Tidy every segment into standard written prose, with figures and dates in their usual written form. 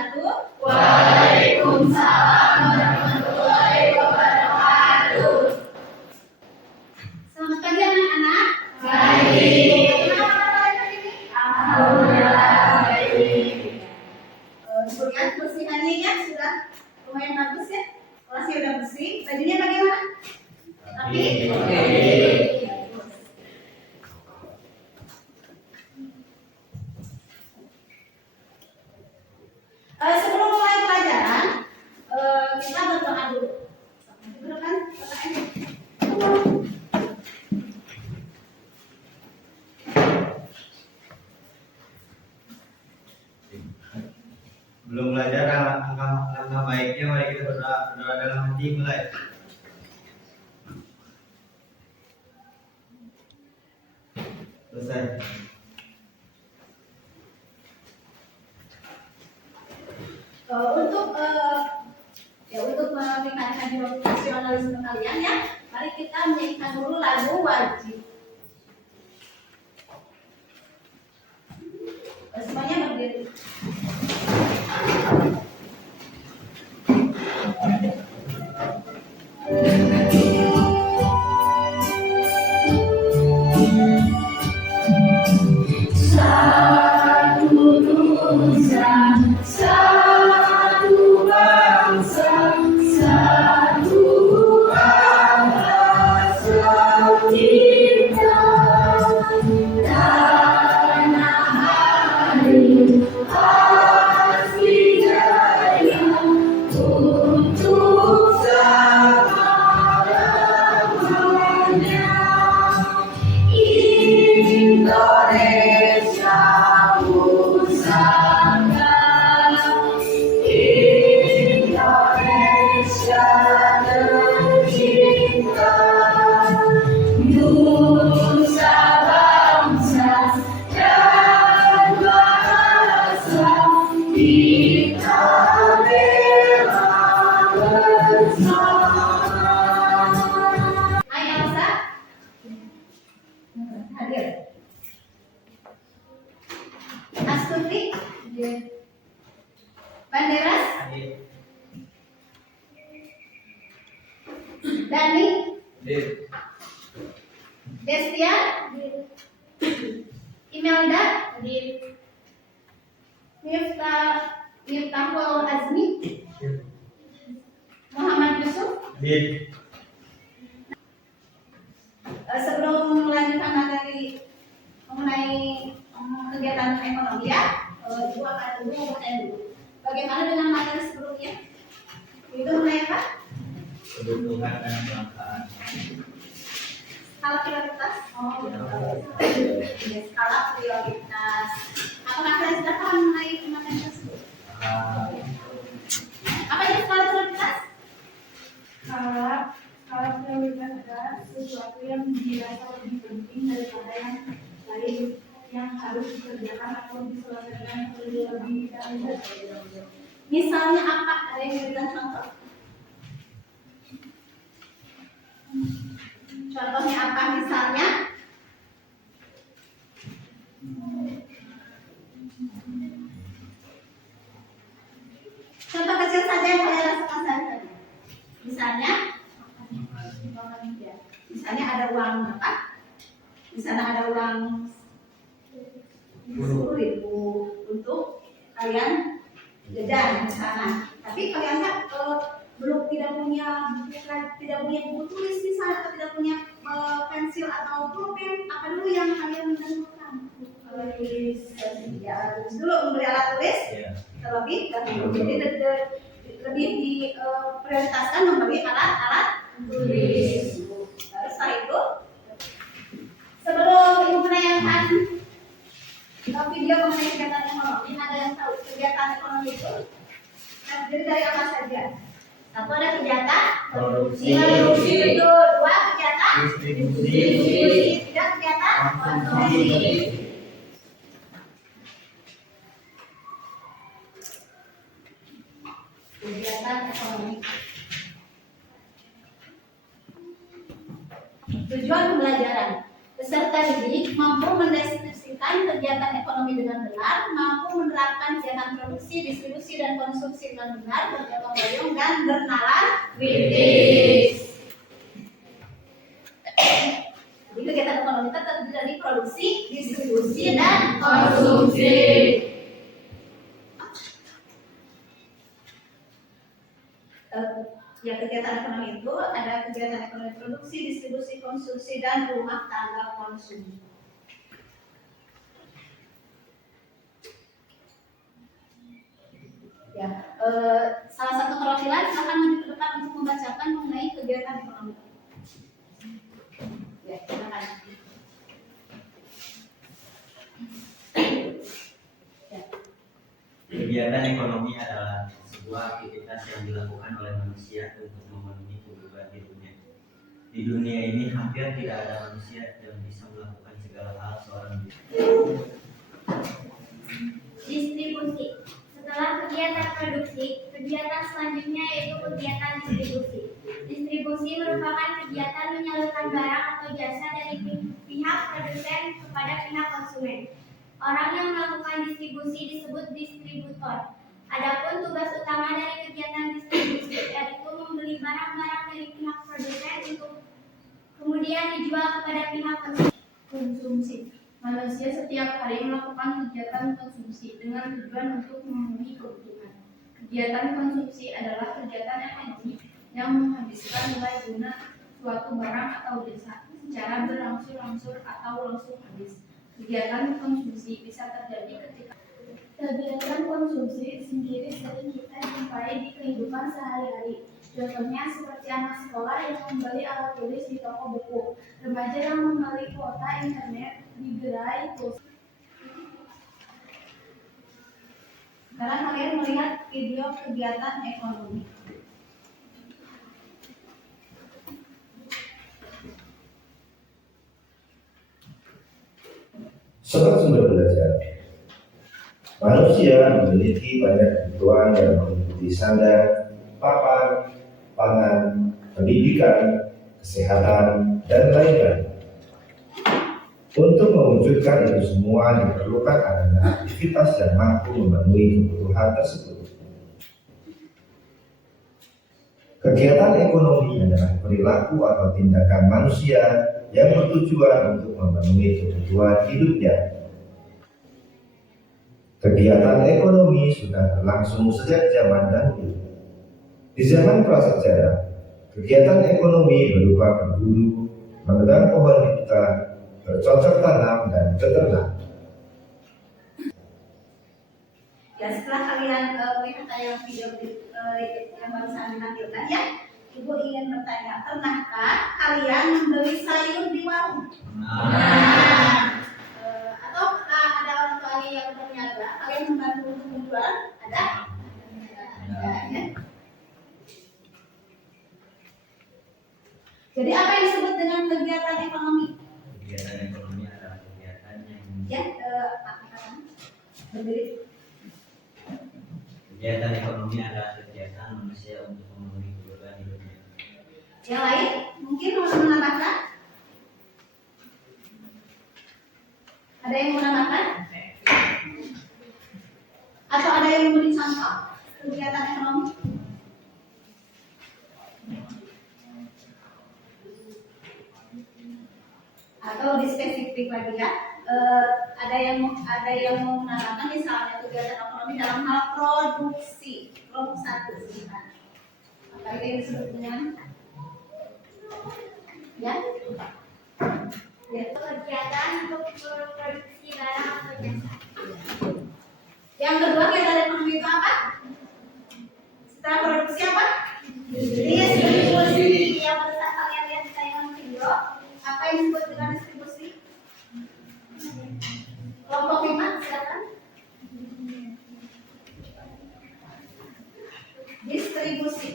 wabarakatuh. Waalaikumsalam warahmatullahi wabarakatuh. Selamat pagi anak-anak. Baik. Kenapa hari ini? Alhamdulillah baik. Lihat kebersihannya ya sudah lumayan bagus ya. Kelasnya udah bersih. Bajunya bagaimana? Rapi? Sebelum mulai pelajaran, kita berdoa dulu. Betul kan? Belum belajar langkah baiknya, mari kita berdoa dalam hati mulai. Selesai. Untuk meningkatkan profesionalisme kalian ya, mari kita menyanyikan dulu lagu wajib. Semuanya berdiri. Satu nusa, satu bangsa, satu bahasa kita. Tanah air pasti jaya untuk selama-lamanya. Indonesia pusaka, Indonesia tercinta, nusa bangsa dan bahasa kita bela bersama. Hai Elsa. Hadir. Astuti. Banderas. Dani. Destia. Imelda. Miftahul Azmi. Muhammad Yusuf. Sebelum melanjutkan materi mengenai kegiatan ekonomi ya, Ibu akan dulu bertanya dulu. Bagaimana dengan materi sebelumnya? Itu mengenai apa? Kebutuhan dan kelangkaan. Skala prioritas. Skala prioritas. Apakah kalian sudah paham mengenai materi tersebut? Apa itu skala prioritas? Skala prioritas adalah sesuatu yang dirasa lebih penting daripada yang lain yang harus dikerjakan atau diselesaikan terlebih dahulu. Misalnya apa? Ada yang berikan contoh? Contohnya apa misalnya? Contoh kecil saja yang kalian rasakan sehari-hari. Misalnya ada uang berapa? Di sana ada uang 10.000 untuk kalian jajan di sana. Tapi kalian belum tidak punya buku tulis di sana, atau tidak punya pensil atau pulpen. Apa dulu yang kalian menentukan? Tulis dulu, membeli alat tulis terlebih dahulu. Jadi lebih diprioritaskan membeli alat tulis. Lalu setelah itu, sebelum ibu menayangkan video mengenai kegiatan ekonomi, ada yang tahu kegiatan ekonomi itu terdiri dari apa saja? Satu, ada kegiatan produksi, dua kegiatan distribusi, tiga kegiatan konsumsi. Kegiatan ekonomi. Tujuan pembelajaran: peserta didik mampu mendeskripsikan kegiatan ekonomi dengan benar, mampu menerapkan kegiatan produksi, distribusi, dan konsumsi dengan benar, bergotong royong dan bernalar kritis. Jadi kegiatan ekonomi itu terdiri dari produksi, distribusi, dan Konsumsi. Ya, kegiatan ekonomi itu ada kegiatan ekonomi produksi, distribusi, konsumsi, dan rumah tangga konsum. Ya, salah satu perwakilan akan maju ke depan untuk membacakan mengenai kegiatan ekonomi. Ya, silakan. Ya. Kegiatan ekonomi adalah sebuah aktivitas yang dilakukan oleh manusia untuk memenuhi kebutuhan hidupnya. Di dunia ini hampir tidak ada manusia yang bisa melakukan segala hal seorang diri. Distribusi. Setelah kegiatan produksi, kegiatan selanjutnya yaitu kegiatan distribusi. Distribusi merupakan kegiatan menyalurkan barang atau jasa dari pihak produsen kepada pihak konsumen. Orang yang melakukan distribusi disebut distributor. Adapun tugas utama dari kegiatan distribusi yaitu membeli barang-barang dari pihak produsen untuk kemudian dijual kepada pihak konsumsi. Manusia setiap hari melakukan kegiatan konsumsi dengan tujuan untuk memenuhi kebutuhan. Kegiatan konsumsi adalah kegiatan ekonomi yang menghabiskan nilai guna suatu barang atau jasa secara berangsur-angsur atau langsung habis. Kegiatan konsumsi bisa terjadi ketika kegiatan konsumsi sendiri sering kita jumpai di kehidupan sehari-hari. Contohnya seperti anak sekolah yang membeli alat tulis di toko buku, remaja yang membeli kuota internet di gerai pulsa. Sekarang kalian melihat video kegiatan ekonomi. Sobat sumber belajar, manusia memiliki banyak kebutuhan yang meliputi sandang, papan, pangan, pendidikan, kesehatan, dan lain-lain. Untuk mewujudkan itu semua diperlukan adanya aktivitas yang mampu memenuhi kebutuhan tersebut. Kegiatan ekonomi adalah perilaku atau tindakan manusia yang bertujuan untuk memenuhi kebutuhan hidupnya. Kegiatan ekonomi sudah berlangsung sejak zaman dahulu. Di zaman prasejarah, kegiatan ekonomi berupa berburu, menebang pohon hutan, bercocok tanam, dan beternak. Ya, setelah kalian melihat tayangan video yang baru saya tampilkan, ya, Ibu ingin bertanya, pernahkah kalian membeli sayur di warung? Atau ada orang tua yang berniaga, kalian membantu untuk menjual? Ada? Ada, ya. Jadi apa yang disebut dengan kegiatan ekonomi? Kegiatan ekonomi adalah kegiatan yang Berdiri. kegiatan ekonomi adalah kegiatan manusia untuk memenuhi kebutuhan hidupnya. Yang lain mungkin mau menambahkan? Ada yang mau menambahkan? Atau ada yang memberi contoh kegiatan ekonomi? Atau lebih spesifik lagi, ya, ada yang mau menambahkan misalnya kegiatan ekonomi dalam hal produksi, kelompok satu sebentar. Apa itu yang disebut dengan ya? kegiatan untuk produksi barang atau jasa. Yang kedua kegiatan ekonomi itu apa? Setelah produksi apa? Distribusi. Yang bisa kalian lihat di tayangan video, apa yang disebut dengan distribusi? Kelompok 5, silakan. Distribusi.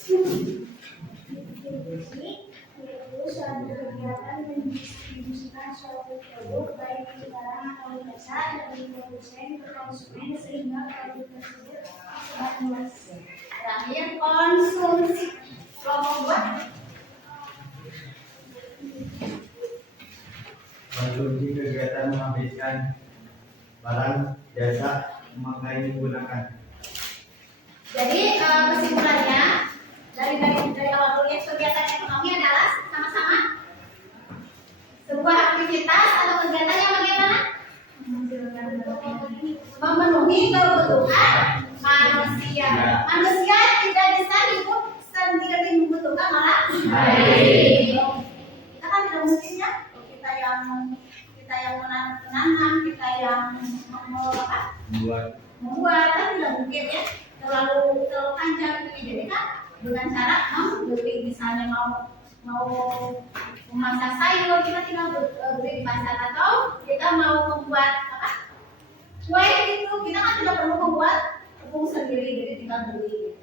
Distribusi yaitu suatu kegiatan mendistribusikan suatu produk baik itu barang atau jasa dari produsen ke konsumen sehingga produk tersebut tersebar luas. Terakhir konsumsi. Kelompok 2. Konsumsi kegiatan menghabiskan barang, jasa, memakai digunakan. Jadi kesimpulannya dari awal kuliah, kegiatan ekonomi adalah sama-sama sebuah aktivitas atau kegiatan yang bagaimana? Memenuhi kebutuhan manusia. Manusia tidak bisa hidup sendiri, membutuhkan orang lain. Kita kan tidak mungkin ya, kita yang menanam, kita yang membuat kan tidak mungkin ya, terlalu panjang gitu. Jadi kan dengan cara membeli, misalnya mau memasak sayur, kita tinggal beli di pasar, atau kita mau membuat kue gitu, kita kan tidak perlu membuat tepung sendiri, jadi tinggal beli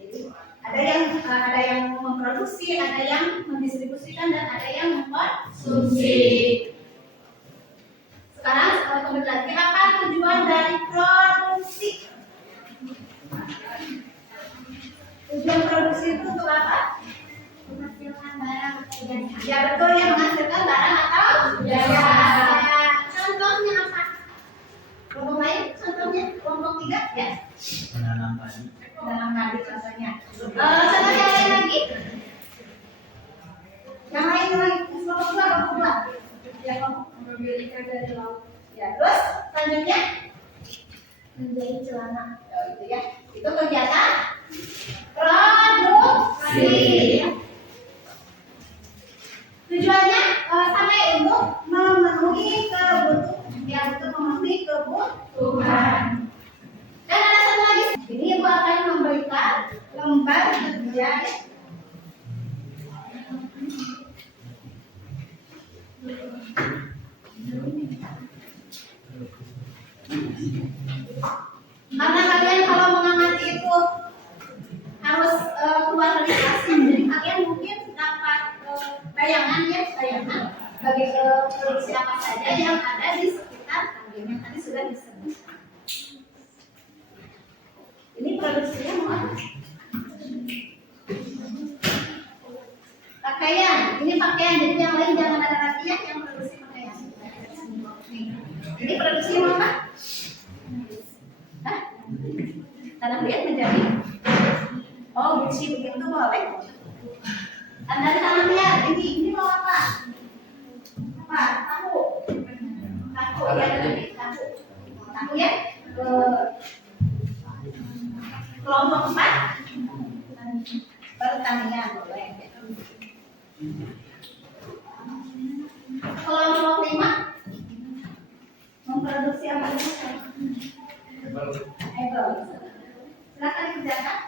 gitu. Jadi ada yang memproduksi, ada yang mendistribusikan, dan ada yang mengkonsumsi. Sekarang kembali lagi, apa tujuan dari produksi? Tujuan produksi itu untuk apa? Menghasilkan barang atau jasa. Ya betul, yang menghasilkan barang atau jasa. Contohnya apa? Kelompok lain, contohnya kelompok 3 ya. Menanam padi. Menanam padi contohnya. Contoh yang lain lagi. Yang lain kelompok 2. Ya, Mengambil ikan dari laut. ya, terus selanjutnya Menjahit celana. itu ya, itu kegiatan produksi. Tujuannya sama ya, untuk memenuhi kebutuhan. Dan ada satu lagi, ini ibu akan memberikan lembar kerja ya. Karena kalian kalau mengamati itu harus keluar dari kelas, jadi kalian mungkin dapat bayangan bagi produksi apa saja yang ada di sekitar kalian yang tadi sudah disebutkan. Ini produksinya mau apa? Pakaian. Ini pakaian, jadi yang lain jangan ada lagi ya yang produksi pakaian. Ini produksi mau apa? Tanah liat menjadi besi begitu boleh. Dan dari tanah liat ini mau apa? Tahu ya, tahu ya. Kelompok 4 pertanian boleh. Kelompok 5 memproduksi apa? Silakan dikerjakan.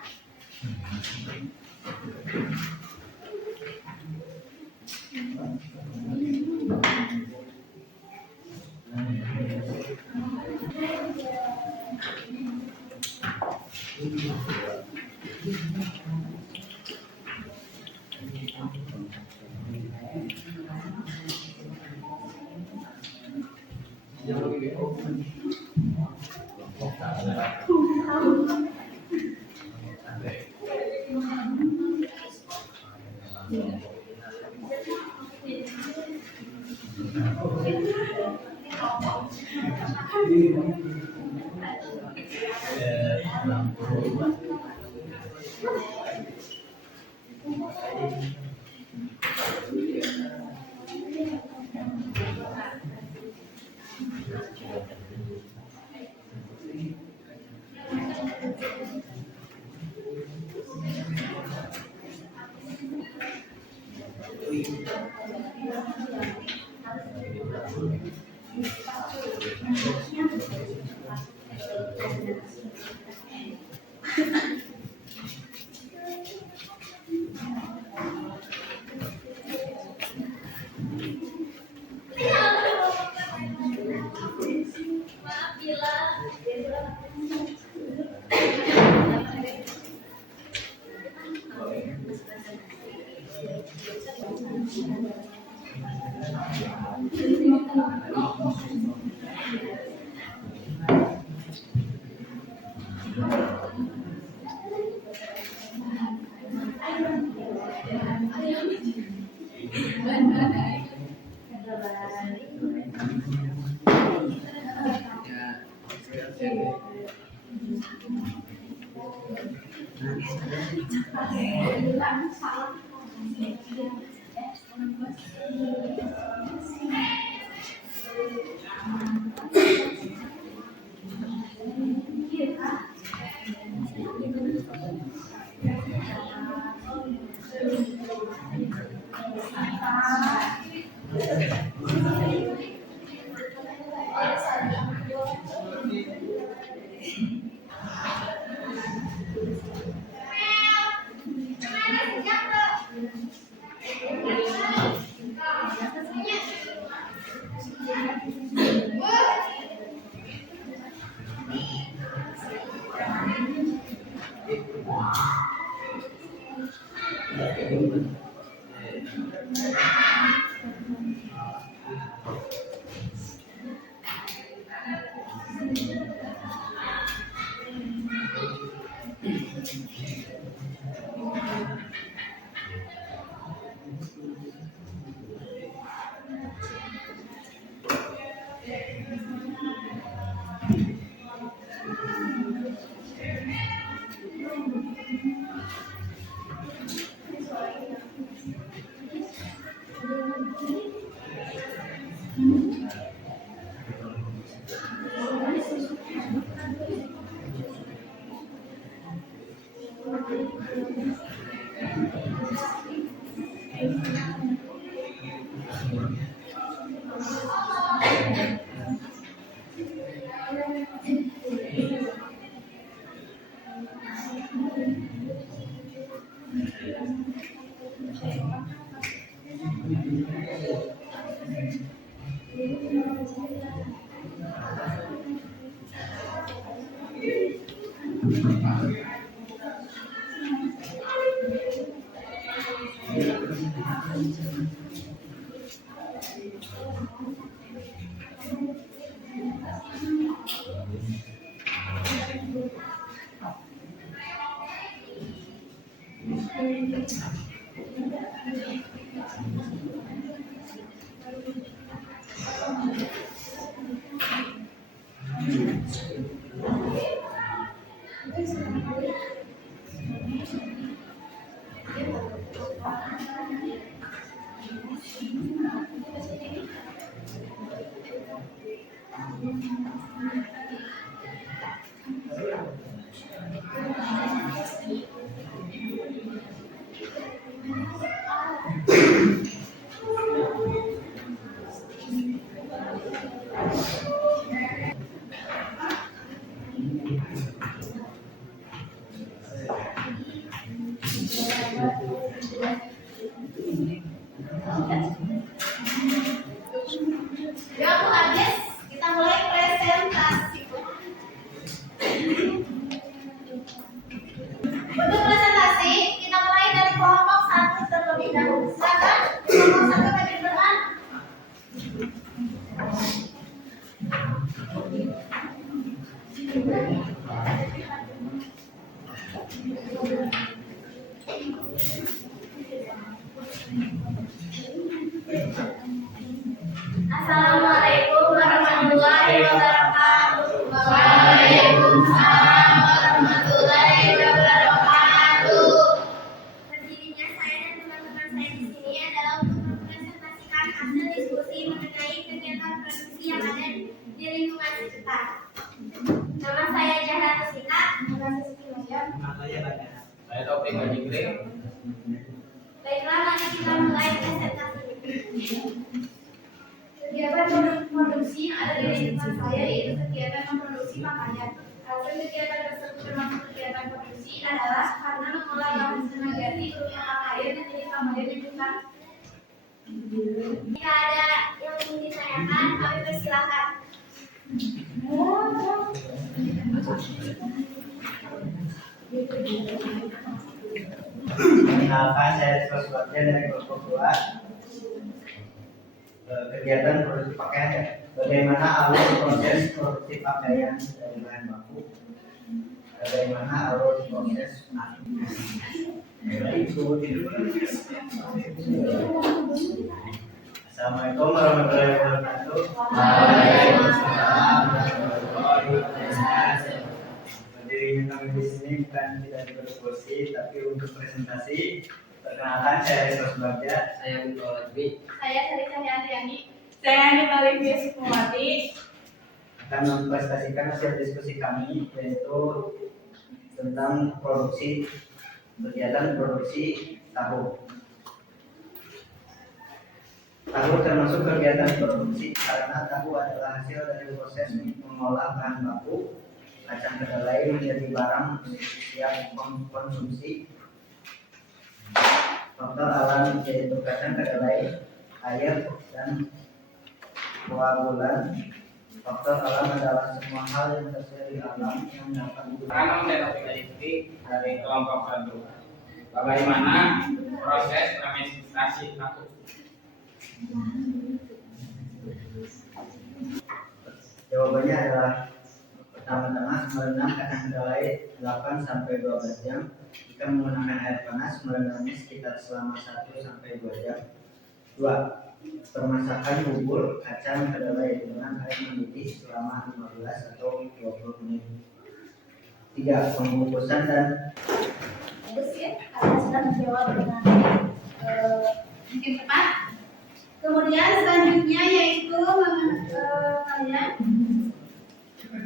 Maaf bila Ya, Bu Agnes, kita mulai presentasi. Untuk presentasi, kita mulai dari kelompok 1 terlebih dahulu. Silakan, kelompok 1 tadi berman. Assalamualaikum warahmatullahi wabarakatuh. Waalaikumsalam warahmatullahi wabarakatuh. Berdirinya saya dan teman-teman saya di sini adalah untuk mempresentasikan hasil diskusi mengenai kegiatan produksi yang ada di lingkungan sekitar. Nama saya Zahra Tusita. Saya Taufik Hajikri. Baiklah, mari kita mulai presentasi. Kegiatan produksi yang ada di lingkungan saya yaitu kegiatan memproduksi makanan. Hasil kegiatan tersebut termasuk kegiatan produksi adalah karena mengolah bahan senagati berupa air dan jadi air yang bukan. Jika ada yang ingin ditanyakan, kami persilakan. Perkenalkan, saya Rizko Suwarja dari kelompok 2. Kegiatan produksi pakaian ya. Bagaimana alur proses produksi pakaian dari bahan baku? Bagaimana alur proses Assalamualaikum warahmatullahi wabarakatuh. Waalaikumsalam warahmatullahi wabarakatuh. Berdirinya kami di sini bukan tidak berdiskusi, tapi untuk presentasi. Perkenalkan, saya Rizal Subagja. Saya Wito Latbi. Saya Sari Cahyandriani. Saya Anima Livia Sukumawati. Akan mempresentasikan hasil diskusi kami, yaitu tentang kegiatan produksi tahu. Tahu termasuk kegiatan produksi karena tahu adalah hasil dari proses mengolah bahan baku kacang kedelai menjadi barang siap konsumsi. Faktor alam yaitu kacang kedelai, air, dan koagulan. Faktor alam adalah semua hal yang terjadi di alam yang dapat Karena mendapat kritik dari kelompok satu. Bagaimana proses fermentasi tahu? Jawabannya adalah pertama-tama merendam kacang kedelai 8 sampai 12 jam. Jika menggunakan air panas, merendamnya sekitar selama 1 sampai 2 jam. 2. Permasakan bubur kacang kedelai dengan air mendidih selama 15 atau 20 menit. 3. Pembungkusan dan Bagus ya, kalian sudah menjawab dengan mungkin tepat. Kemudian selanjutnya yaitu kalian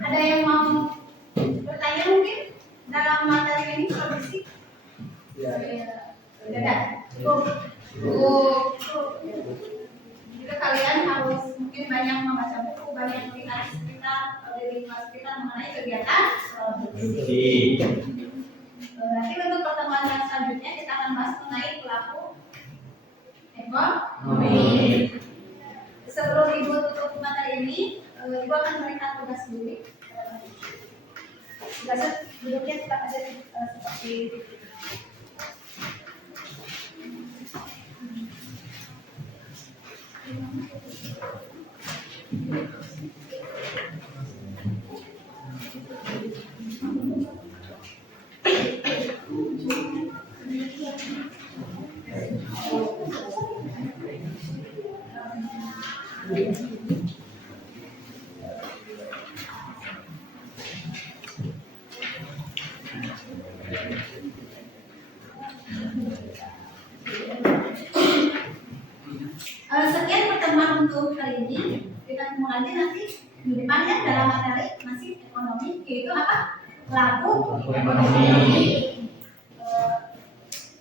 ada yang mau bertanya mungkin dalam materi ini produksi? ya, Tidak. Cukup. Juga kalian harus mungkin banyak membaca buku, banyak melihat sekitar dari kelas kita mengenai kegiatan produksi. Nanti untuk pertemuan yang selanjutnya kita akan bahas mengenai pelaku ekonomi. Sebelum Ibu tutup materi ini, Ibu akan memberikan tugas dulu. Tugas duduknya tetap ada seperti sekian pertemuan untuk kali ini. Kita ketemu lagi nanti di depan ya dalam materi masih ekonomi, yaitu apa? Pelaku ekonomi.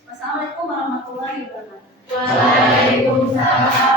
Wassalamualaikum warahmatullahi wabarakatuh. Waalaikumsalam.